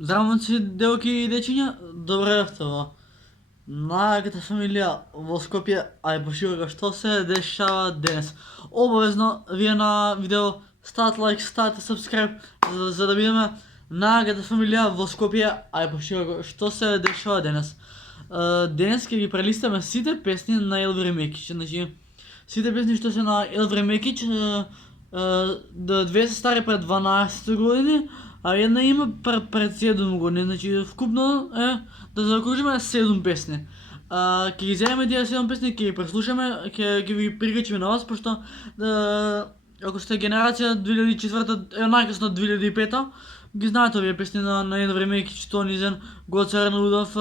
Здравейте си, делки и дечиня, добре това. Нагата фамилия в Скопие, ай Баширга, що се дешава днес? Обавезно вие на видео ставате лайк, ставате subscribe, за да видим нагата фамилия в Скопие, ай Баширга, що се дешава днес. Днес ќе ги прелистаме сите песни на Елвир Мекич. Значи, сите песни што се на Елвир Мекич, две се стари пред 12 години, а една има пред 7 години. Значи, вкупно е да закружиме 7 песни. Ќе ги вземем тия 7 песни, ќе ги преслушаме, ќе ги прикачиме на вас, пошто ако сте генерација 2004, најкасно 2005, ги знаете овие песни на Елвир Мекич, Тонизен, Гоца Арнаудов,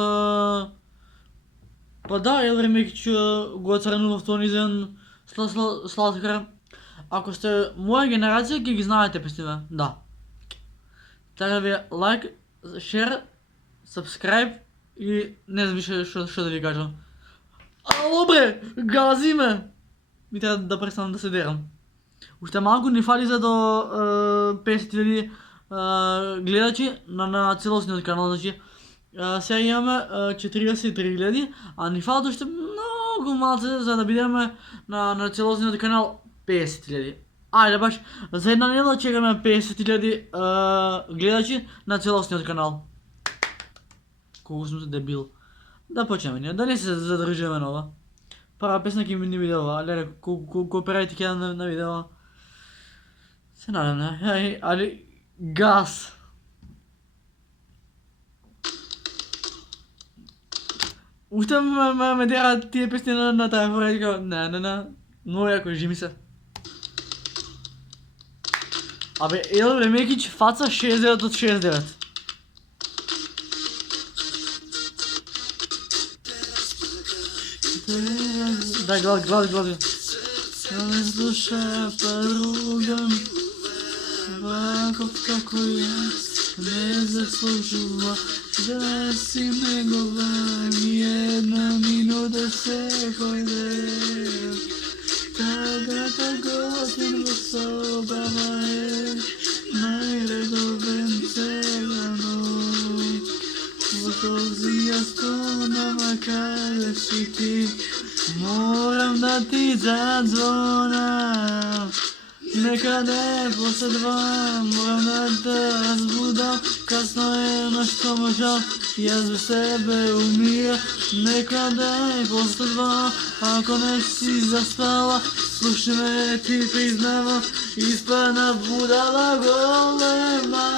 па да, Елвир Мекич, Гоца Арнаудов, Тонизен, Сладкар. Ако сте моја генерација, ќе ги знаете песниве, да. Така ви лайк, шер, subscribe и не знам више што да ви кажам. Ало бре, гази ме! Ми треба да престанам да се дерам. Уште малку ни фали за до 50.000 гледачи на целосниот канал, значи сега имаме 43.000, а ни фалат уште многу малце за да бидеме на целосниот канал 50.000. Ајде баш, за една недела чекаме 50.000 гледачи на целосниот канал. Колку сум се дебил. Да почнеме ние, да не се задржиме на ова. Прва песна ќе ми не видео, леле, копирајте ќе на видео. Се надам, не, али, газ. Уште ме дера тие песни на таа фора, не, много јако, жи ми се. Абе, Елвир Мекич, фаца 69 од 69. Дай глад. Не слуша подругам, ваков како јас, не заслужува да си негова ни една минута секој ден. Тагата готин во собава е најредовен цела ноќ. Во този јастонама каде си ти, морам да ти задзвонам. Некаде после 2 морам да те разбудам. Касно е, но што можам, јас без тебе умирам. Некаде после 2, ако не си заспала, слушни ме, ти признавам, испадна будала голема.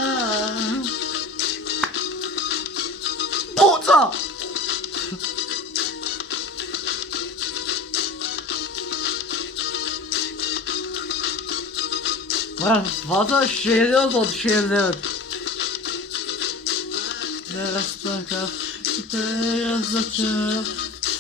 Пуца! Брат, фаза 69 од 69. Не разпакав, те разочарав,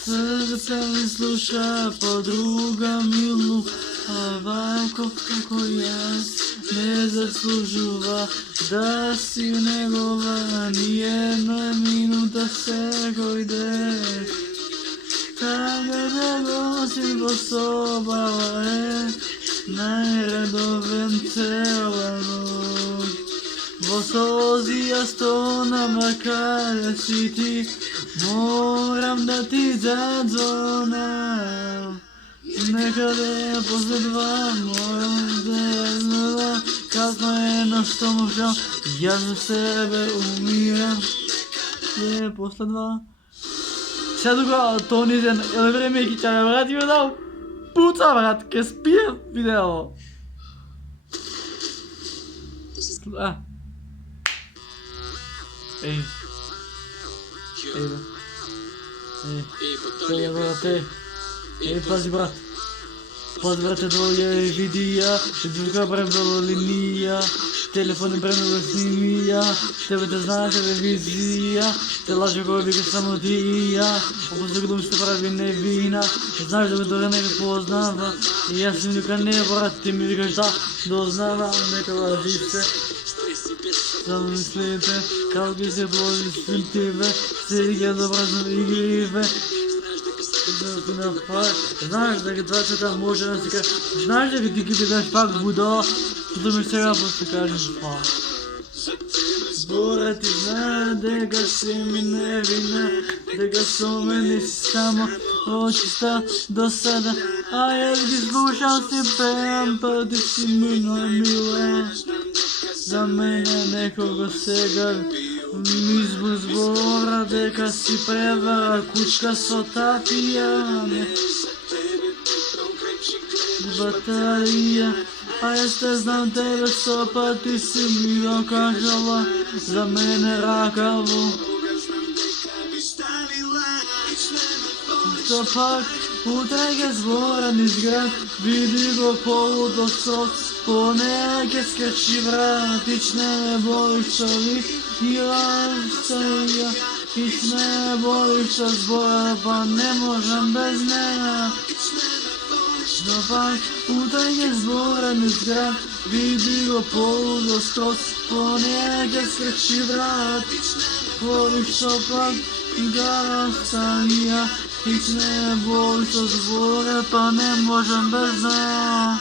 срце ми слуша подруга милу, а ваков како јас не заслужува да си негова ни една минута секој ден. Така да гостим во собава е најредовен цела ноќ. Во сози јастонама каде си ти, морам да ти задзвонам. Некаде после 2 морам да разбудам. Касно е, но што можам, јас за себе умирам. Е, после 2. Сега тука Тонизен, Елвир Мекич, брат, ја дал пуца, брат, ке спие видео. Ей, пази, брат. Пази, брат, твоја видија, звука пребрала линија, телефон пребрала снимија, тебе те знае телевизија, те лаже кој вика само ти и ја, опозда глум што прави невина, знаеш да ме дори нека познава, и јас си нека не, брат, ти ми викаш да дознава, нека лажи се. Само мислите, како ќе се положи свинтиве, сега добразно игриве. Знаеш дека два чета може да се каже, знаеш дека ти ги бидеш пак будала, што ми сега после кажеш па. zbora ti zna, дека si mi nevina, дека su meni samo očista do sada, a ja ti slušam si pevam, pa ti si mi najmila. Za mene nekoga sega, mi zbog zbora, дека si prevara, kućka sota pijane. Baterija, a jeste znam tebe stopa, ti si mi okažala, za mene rakavu. Što pak, utrege zbora niz grad, vidi go poludo skroz, po neke skrči vratić, ne boli što vi i ostaja, ić ne boli što zbora, pa ne možem bez njega. Što pak, utrege zbora niz grad, vidi go poludo skroz, po neke skrči vratić, voli što pak ga ostaja, ić ne boli što zbora, pa ne možem bez njega.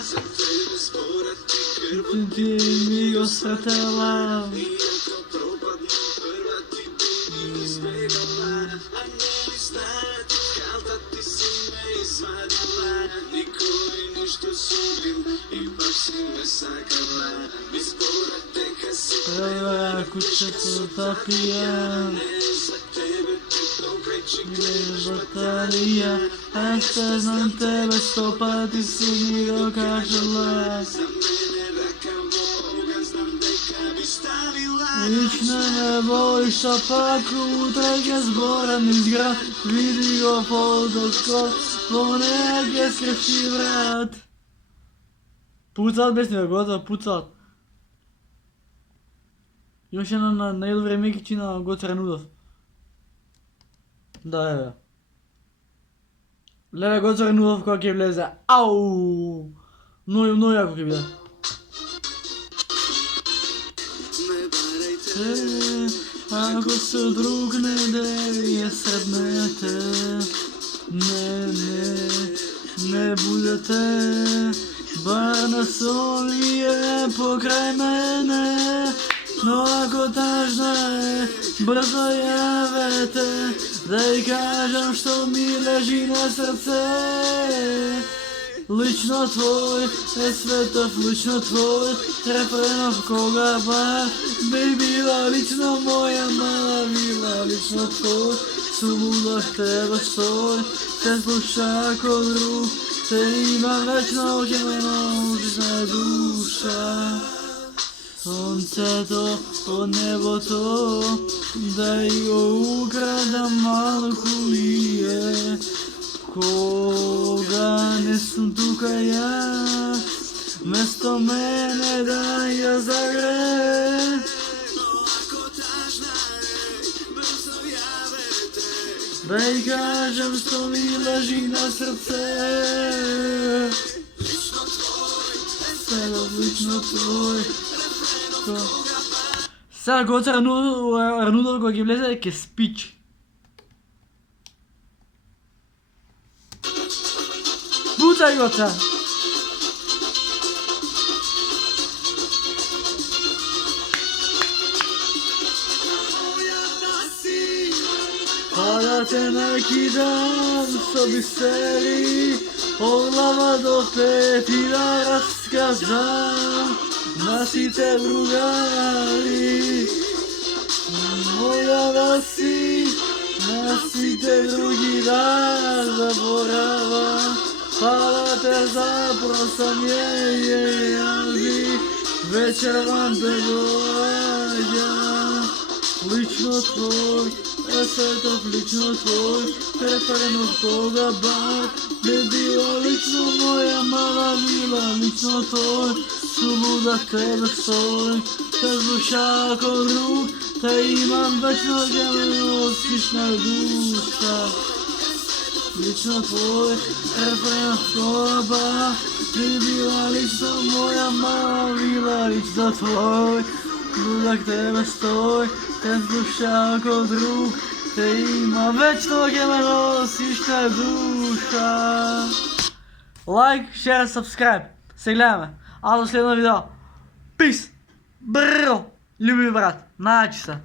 Ti mi go sretela. Prva kuća sota pijan, baterija, a jeste znam tebe stopa, ti si mi okažala. Ić ne boli što pak, utrege zbora niz grad, vidi go poludo skroz, po neke skrči vrat. Pucat besnije, gotovo, pucat. Još jedna na jedno vreme kićina Goca Ranudov. Da, evo. Lele Goca Ranudov kako je vleze. Au! Mnogo jako je bila. Ako se drug ne devije sretnete, ne budete, bar nas ovije pokraj mene. No ako tažna je, brzo javete, da i kažem što mi leži na srce. Lično tvoj, svetov lično tvoj, refrenov koga bar, bi bila lično moja mala vila, lično tvoj, suludah tebe stoj, te sluša ko drug, te imam večno ođeveno užasna duša. Sonce to, od nebo to, da i go ukradam malkuje. Koga ne sam tukaj ja, mesto mene da ja zagre. Da i kažem što mi leži na srce. Sada lično tvoj. Sada Goca Ranudov kog je vleze ke spič. Pucaj Goca! Kada te neki dan sobi seri, od glava do peti da raskazam, nasite drugari. Moja da si, nasite drugi dan zaboravam, pa te zaprosam je javi, večer vam te dođam. Lično tvoj, svetov lično tvoj, refrenov koga bar, bi bila lično moja mala vila, lično tvoj, suludah tebe stoj, te sluša ko drug, te imam večno gemeno slična duša. Lično tvoj, refrenov koga bar, bi bila lično moja mala vila, lično tvoj, suludah tebe stoj, te sluša ko drug, te ima večno gemeno slična duša. Like, share, subscribe. Se гледаме. А до следно видео. Peace. Брррр. Люби брат. Научишься.